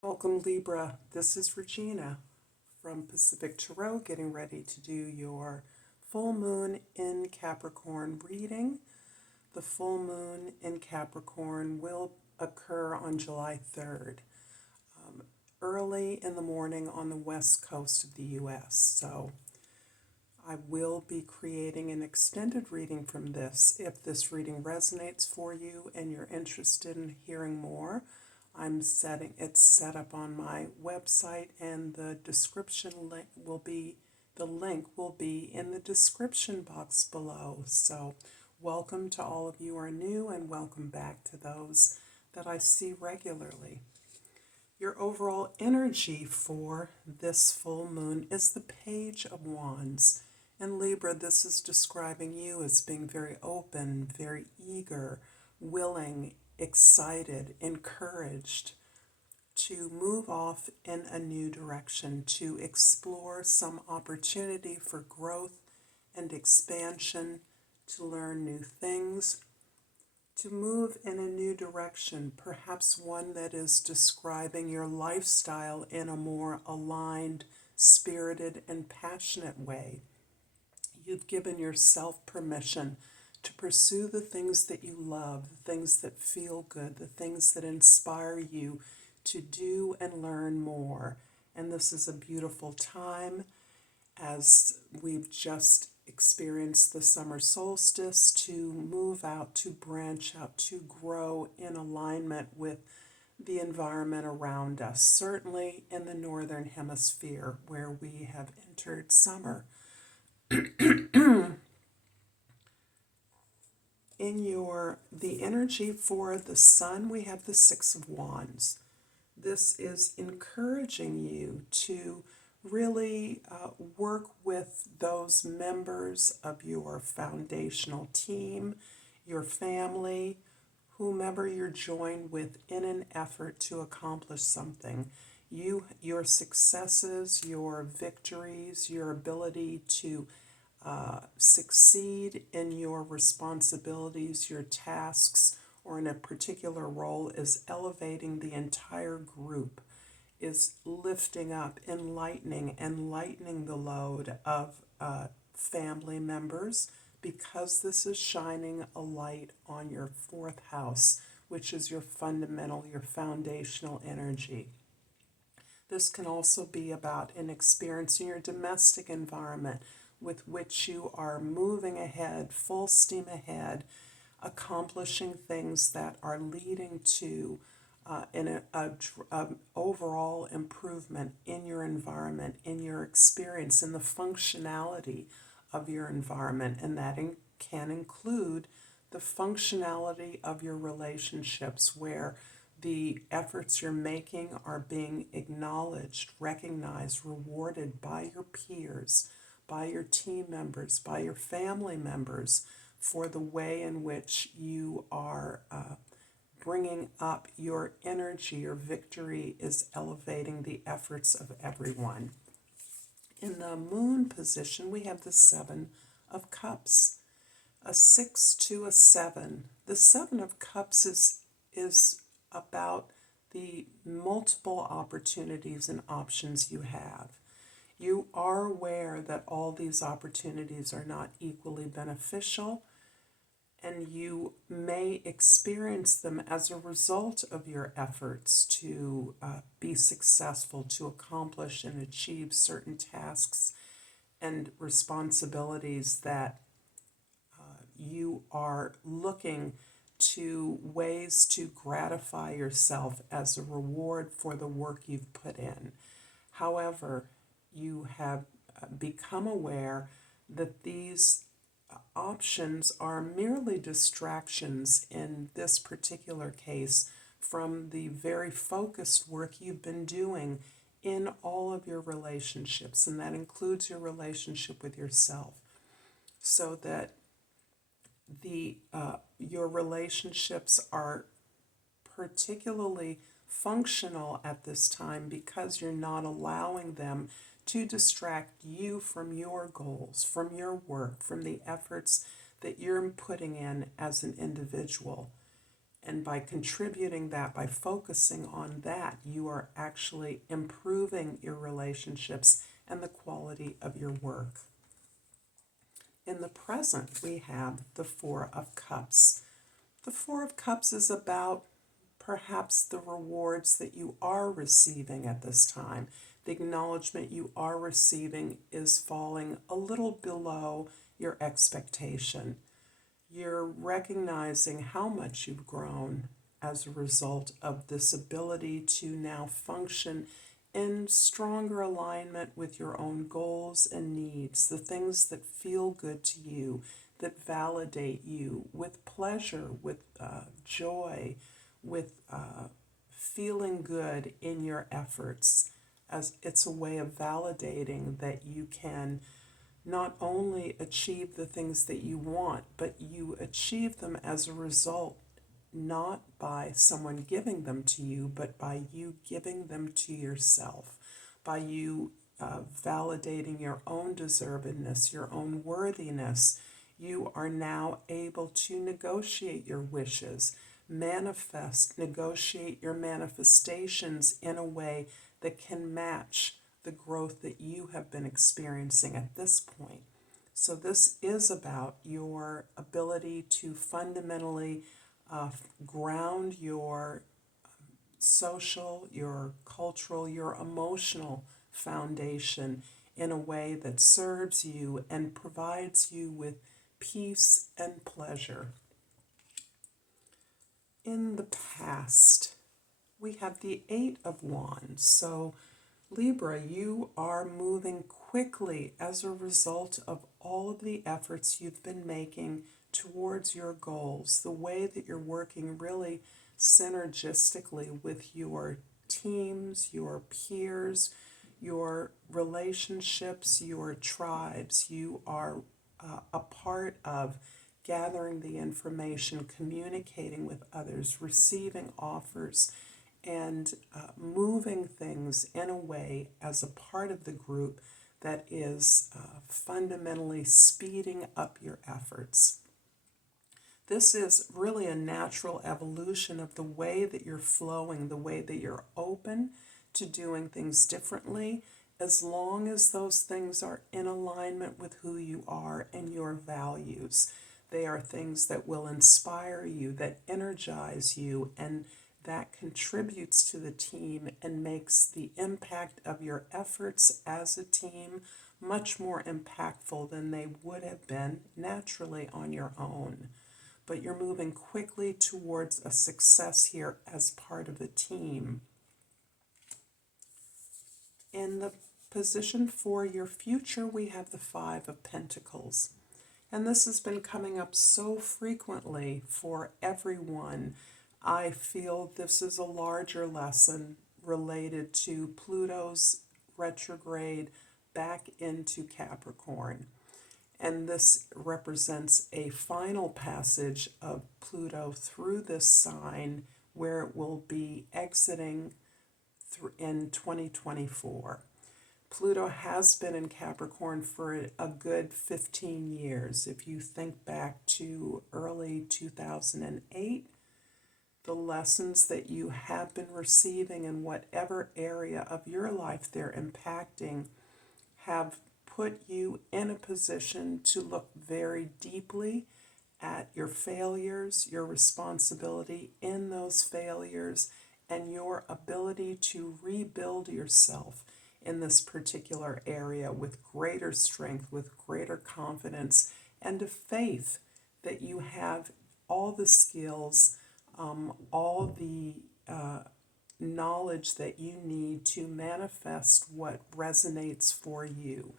Welcome, Libra. This is Regina from Pacific Tarot, getting ready to do your full moon in Capricorn reading. The full moon in Capricorn will occur on July 3rd, early in the morning on the west coast of the U.S. So I will be creating an extended reading from this. If this reading resonates for you and you're interested in hearing more, it's set up on my website, and the link will be in the description box below. So welcome to all of you who are new, and welcome back to those that I see regularly. Your overall energy for this full moon is the Page of Wands. In Libra, this is describing you as being very open, very eager, willing, excited, encouraged to move off in a new direction, to explore some opportunity for growth and expansion, to learn new things, to move in a new direction, perhaps one that is describing your lifestyle in a more aligned, spirited, and passionate way. You've given yourself permission to pursue the things that you love, the things that feel good, the things that inspire you to do and learn more. And this is a beautiful time, as we've just experienced the summer solstice, to move out, to branch out, to grow in alignment with the environment around us, certainly in the northern hemisphere where we have entered summer. The energy for the sun, we have the Six of Wands. This is encouraging you to really work with those members of your foundational team, your family, whomever you're joined with in an effort to accomplish something. Your successes, your victories, your ability to succeed in your responsibilities, your tasks, or in a particular role is elevating the entire group, is lifting up, enlightening the load of family members, because this is shining a light on your fourth house, which is your fundamental, your foundational energy. This can also be about an experience in your domestic environment with which you are moving ahead, full steam ahead, accomplishing things that are leading to an overall improvement in your environment, in your experience, in the functionality of your environment. And that can include the functionality of your relationships, where the efforts you're making are being acknowledged, recognized, rewarded by your peers, by your team members, by your family members, for the way in which you are bringing up your energy. Your victory is elevating the efforts of everyone. In the moon position, we have the Seven of Cups, a 6 to a 7. The Seven of Cups is about the multiple opportunities and options you have. You are aware that all these opportunities are not equally beneficial, and you may experience them as a result of your efforts to be successful, to accomplish and achieve certain tasks and responsibilities that you are looking to ways to gratify yourself as a reward for the work you've put in. However, you have become aware that these options are merely distractions in this particular case from the very focused work you've been doing in all of your relationships, and that includes your relationship with yourself, so that your relationships are particularly functional at this time because you're not allowing them to distract you from your goals, from your work, from the efforts that you're putting in as an individual. And by contributing that, by focusing on that, you are actually improving your relationships and the quality of your work. In the present, we have the Four of Cups. The Four of Cups is about perhaps the rewards that you are receiving at this time. The acknowledgement you are receiving is falling a little below your expectation. You're recognizing how much you've grown as a result of this ability to now function in stronger alignment with your own goals and needs, the things that feel good to you, that validate you, with pleasure, with joy, with feeling good in your efforts, as it's a way of validating that you can not only achieve the things that you want, but you achieve them as a result, not by someone giving them to you, but by you giving them to yourself, by you validating your own deservedness, your own worthiness. You are now able to negotiate your wishes, negotiate your manifestations in a way that can match the growth that you have been experiencing at this point. So this is about your ability to fundamentally ground your social, your cultural, your emotional foundation in a way that serves you and provides you with peace and pleasure. In the past, we have the Eight of Wands. So Libra, you are moving quickly as a result of all of the efforts you've been making towards your goals, the way that you're working really synergistically with your teams, your peers, your relationships, your tribes. You are a part of gathering the information, communicating with others, receiving offers, and moving things in a way as a part of the group that is fundamentally speeding up your efforts. This is really a natural evolution of the way that you're flowing, the way that you're open to doing things differently, as long as those things are in alignment with who you are and your values. They are things that will inspire you, that energize you, and that contributes to the team and makes the impact of your efforts as a team much more impactful than they would have been naturally on your own. But you're moving quickly towards a success here as part of a team. In the position for your future, we have the Five of Pentacles. And this has been coming up so frequently for everyone. I feel this is a larger lesson related to Pluto's retrograde back into Capricorn. And this represents a final passage of Pluto through this sign where it will be exiting in 2024. Pluto has been in Capricorn for a good 15 years. If you think back to early 2008, the lessons that you have been receiving in whatever area of your life they're impacting have put you in a position to look very deeply at your failures, your responsibility in those failures, and your ability to rebuild yourself in this particular area with greater strength, with greater confidence, and a faith that you have all the skills, all the knowledge that you need to manifest what resonates for you.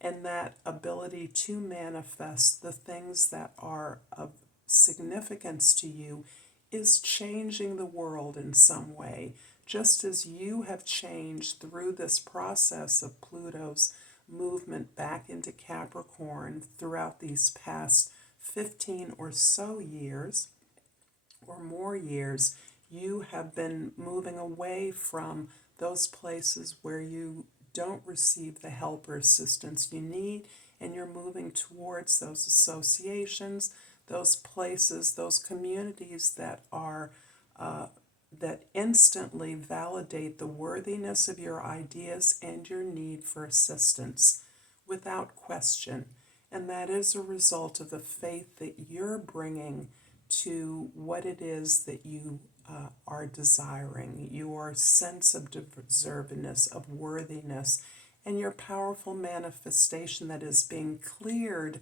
And that ability to manifest the things that are of significance to you is changing the world in some way, just as you have changed through this process of Pluto's movement back into Capricorn throughout these past 15 or so years, or more years. You have been moving away from those places where you don't receive the help or assistance you need, and you're moving towards those associations, those places, those communities that are that instantly validate the worthiness of your ideas and your need for assistance without question. And that is a result of the faith that you're bringing to what it is that you are desiring, your sense of deservedness, of worthiness, and your powerful manifestation that is being cleared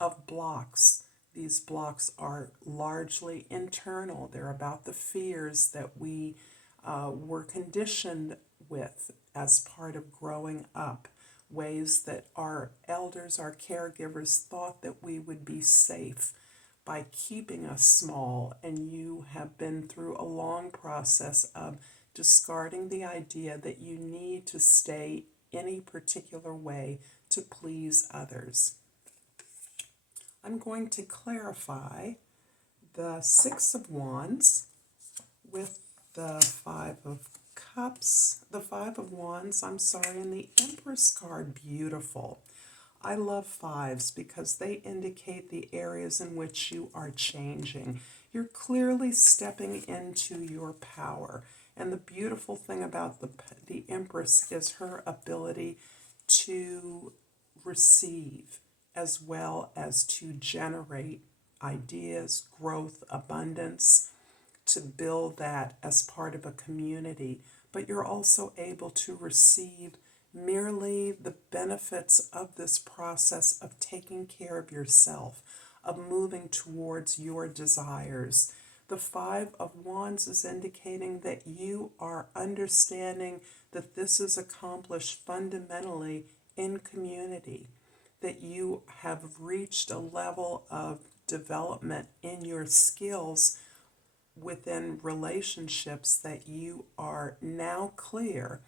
of blocks. These blocks are largely internal. They're about the fears that we were conditioned with as part of growing up, ways that our elders, our caregivers thought that we would be safe by keeping us small, and you have been through a long process of discarding the idea that you need to stay any particular way to please others. I'm going to clarify the Six of Wands with the Five of Cups, the Five of Wands, and the Empress card. Beautiful. I love fives because they indicate the areas in which you are changing. You're clearly stepping into your power. And the beautiful thing about the Empress is her ability to receive as well as to generate ideas, growth, abundance, to build that as part of a community. But you're also able to receive merely the benefits of this process of taking care of yourself, of moving towards your desires. The Five of Wands is indicating that you are understanding that this is accomplished fundamentally in community, that you have reached a level of development in your skills within relationships that you are now clear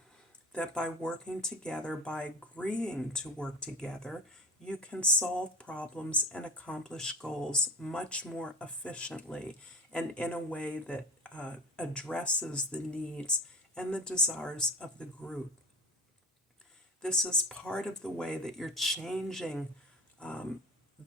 that by working together, by agreeing to work together, you can solve problems and accomplish goals much more efficiently and in a way that addresses the needs and the desires of the group. This is part of the way that you're changing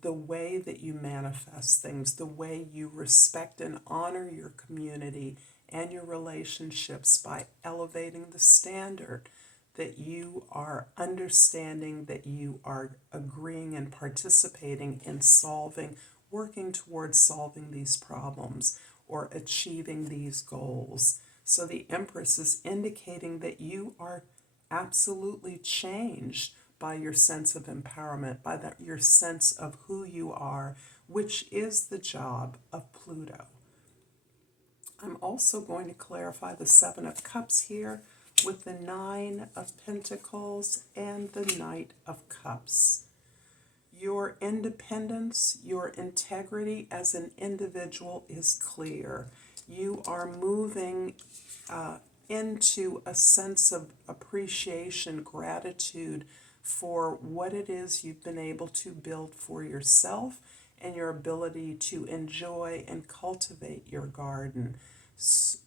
the way that you manifest things, the way you respect and honor your community and your relationships by elevating the standard, that you are understanding, that you are agreeing and participating in solving, working towards solving these problems or achieving these goals. So the Empress is indicating that you are absolutely changed by your sense of empowerment, by your sense of who you are, which is the job of Pluto. I'm also going to clarify the Seven of Cups here with the Nine of Pentacles and the Knight of Cups. Your independence, your integrity as an individual is clear. You are moving into a sense of appreciation, gratitude for what it is you've been able to build for yourself and your ability to enjoy and cultivate your garden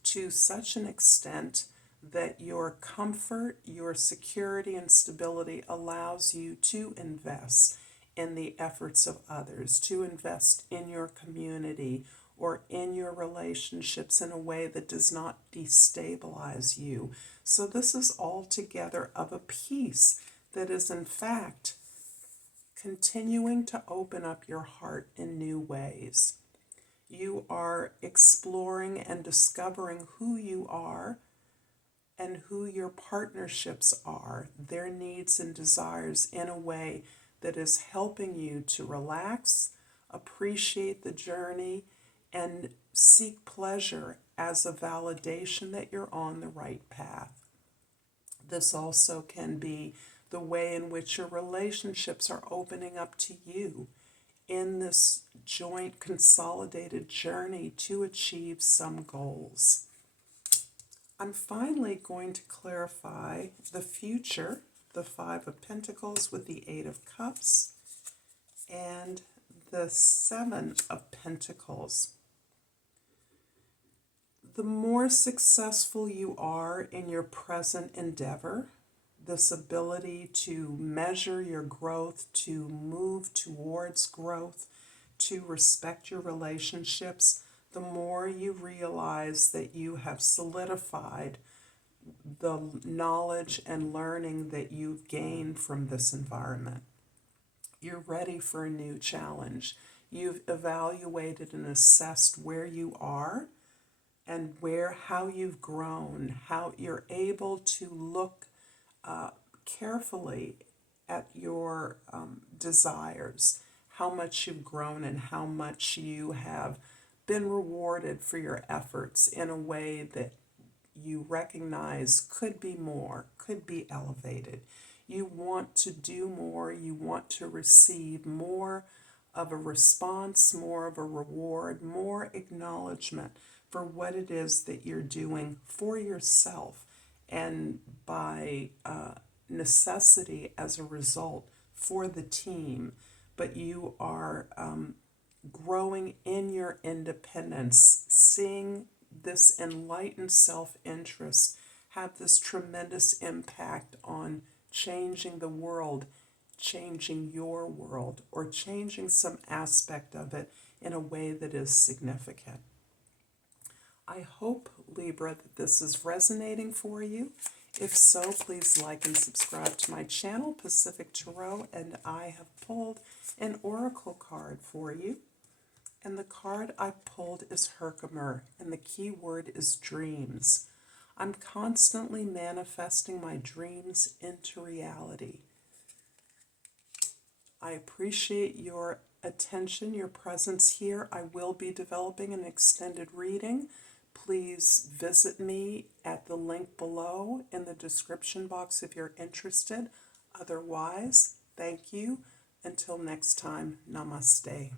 to such an extent that your comfort, your security and stability allows you to invest in the efforts of others, to invest in your community or in your relationships in a way that does not destabilize you. So this is altogether of a piece that is in fact continuing to open up your heart in new ways. You are exploring and discovering who you are and who your partnerships are, their needs and desires in a way that is helping you to relax, appreciate the journey, and seek pleasure as a validation that you're on the right path. This also can be the way in which your relationships are opening up to you in this joint consolidated journey to achieve some goals. I'm finally going to clarify the future, the Five of Pentacles with the Eight of Cups and the Seven of Pentacles. The more successful you are in your present endeavor, this ability to measure your growth, to move towards growth, to respect your relationships, the more you realize that you have solidified the knowledge and learning that you've gained from this environment. You're ready for a new challenge. You've evaluated and assessed where you are and how you've grown, how you're able to look carefully at your desires, how much you've grown and how much you have been rewarded for your efforts in a way that you recognize could be more, could be elevated. You want to do more, you want to receive more of a response, more of a reward, more acknowledgement for what it is that you're doing for yourself, and by necessity as a result for the team. But you are growing in your independence, seeing this enlightened self-interest have this tremendous impact on changing the world, changing your world, or changing some aspect of it in a way that is significant. I hope, Libra, that this is resonating for you. If so, please like and subscribe to my channel, Pacific Tarot, and I have pulled an oracle card for you. And the card I pulled is Herkimer, and the key word is dreams. I'm constantly manifesting my dreams into reality. I appreciate your attention, your presence here. I will be developing an extended reading. Please visit me at the link below in the description box if you're interested. Otherwise, thank you. Until next time, namaste.